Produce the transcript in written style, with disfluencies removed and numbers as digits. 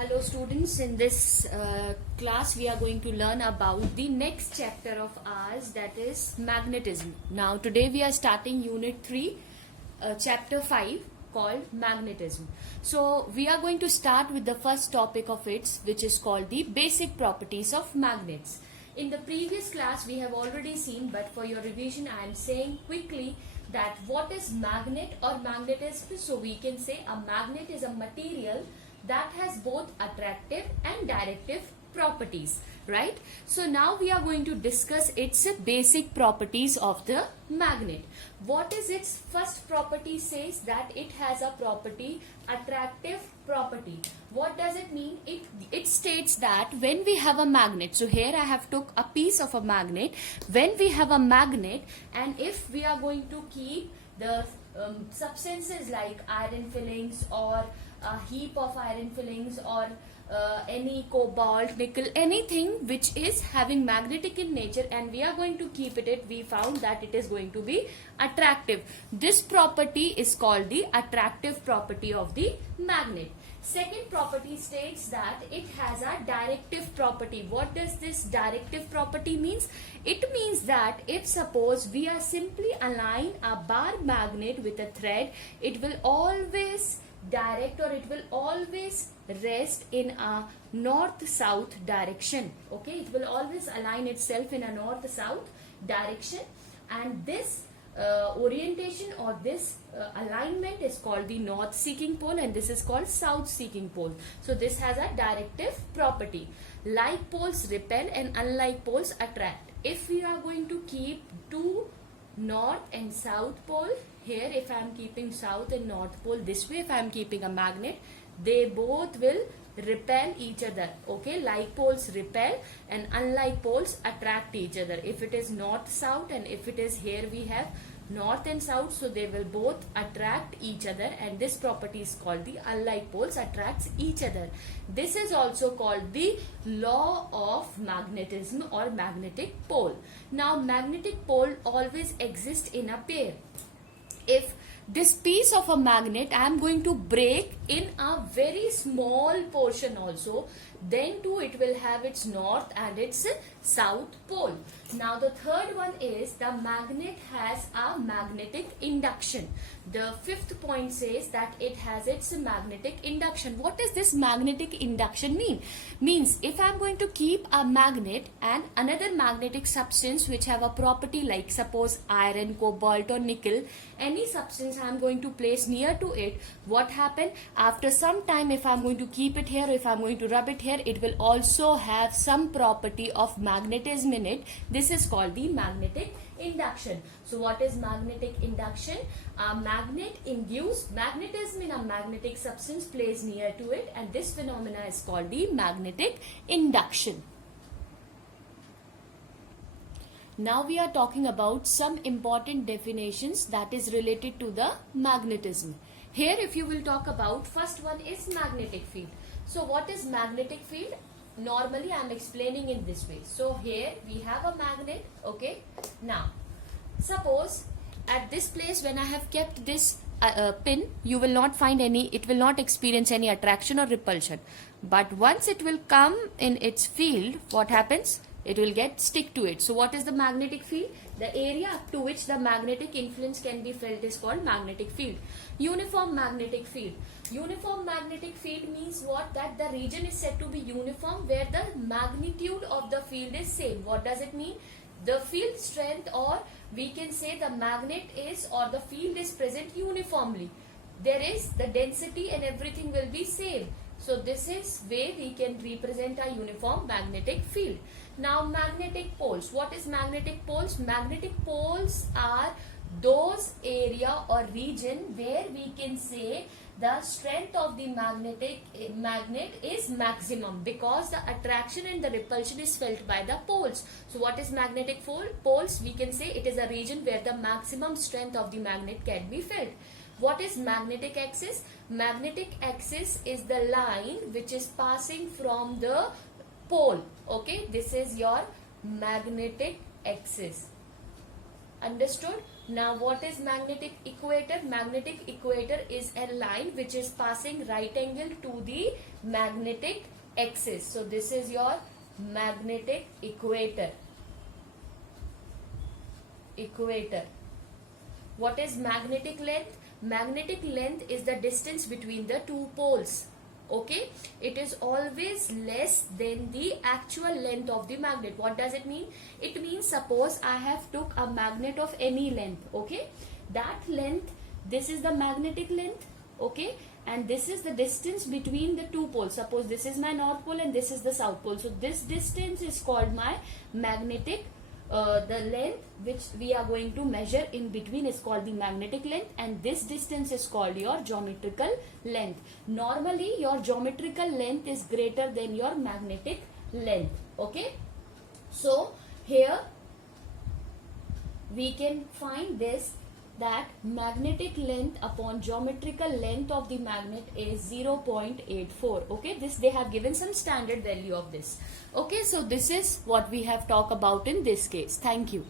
Hello students, in this class we are going to learn about the next chapter of ours, that is magnetism. Now today we are starting unit 3, chapter 5 called magnetism. So we are going to start with the first topic of it, which is called the basic properties of magnets. In the previous class we have already seen, but for your revision I am saying quickly that what is magnet or magnetism. So we can say a magnet is a material that has both attractive and directive properties, right? So now we are going to discuss its basic properties of the magnet. What is its first property? Says that it has a property, attractive property. What does it mean? It states that when we have a magnet, so here I have took a piece of a magnet. When we have a magnet, and if we are going to keep the substances like iron fillings or a heap of iron fillings or any cobalt, nickel, anything which is having magnetic in nature, and we are going to keep it, we found that it is going to be attractive. This property is called the attractive property of the magnet. Second property states that it has a directive property. What does this directive property means? It means that if suppose we are simply align a bar magnet with a thread, it will always direct, or it will always rest in a north-south direction. Okay, it will always align itself in a north-south direction, and this orientation or this alignment is called the north seeking pole, and this is called south seeking pole. So this has a directive property. Like poles repel and unlike poles attract. If we are going to keep two north and south pole, here if I am keeping south and north pole, this way if I am keeping a magnet, they both will repel each other. Okay, like poles repel and unlike poles attract each other. If it is north south, and if it is here we have north and south, so they will both attract each other, and this property is called the unlike poles attracts each other. This is also called the law of magnetism or magnetic pole. Now magnetic pole always exist in a pair. If this piece of a magnet I am going to break in a very small portion also, then too it will have its north and its south pole. Now the third one is the magnet has a magnetic induction. The fifth point says that it has its magnetic induction. What does this magnetic induction mean? Means if I am going to keep a magnet and another magnetic substance which have a property like suppose iron, cobalt or nickel, any substance I am going to place near to it, what happen? After some time, if I am going to keep it here, if I am going to rub it here, it will also have some property of magnetism in it. This is called the magnetic induction. So what is magnetic induction? A magnet induced magnetism in a magnetic substance placed near to it, and this phenomena is called the magnetic induction. Now we are talking about some important definitions that is related to the magnetism. Here if you will talk about, first one is magnetic field. So what is magnetic field? Normally I am explaining in this way. So here we have a magnet. Okay, now suppose at this place when I have kept this pin, you will not find any, it will not experience any attraction or repulsion. But once it will come in its field, what happens? It will get stick to it. So what is the magnetic field? The area up to which the magnetic influence can be felt is called magnetic field. Uniform magnetic field. Uniform magnetic field means what? That the region is said to be uniform where the magnitude of the field is same. What does it mean? The field strength, or we can say the magnet is, or the field is present uniformly. There is the density and everything will be same. So this is way we can represent a uniform magnetic field. Now magnetic poles. What is magnetic poles? Magnetic poles are those area or region where we can say the strength of the magnet is maximum, because the attraction and the repulsion is felt by the poles. So what is magnetic poles? We can say it is a region where the maximum strength of the magnet can be felt. What is magnetic axis? Magnetic axis is the line which is passing from the pole. Okay, this is your magnetic axis. Understood? Now what is magnetic equator? Magnetic equator is a line which is passing right angle to the magnetic axis. So this is your magnetic equator. What is magnetic length? Magnetic length is the distance between the two poles. Okay, it is always less than the actual length of the magnet. What does it mean? It means suppose I have took a magnet of any length. Okay, that length, this is the magnetic length. Okay, and this is the distance between the two poles. Suppose this is my north pole and this is the south pole. So this distance is called my magnetic the length which we are going to measure in between is called the magnetic length, and this distance is called your geometrical length. Normally your geometrical length is greater than your magnetic length. Okay, so here we can find this, that magnetic length upon geometrical length of the magnet is 0.84. okay, this they have given some standard value of this. Okay, so this is what we have talked about in this case. Thank you.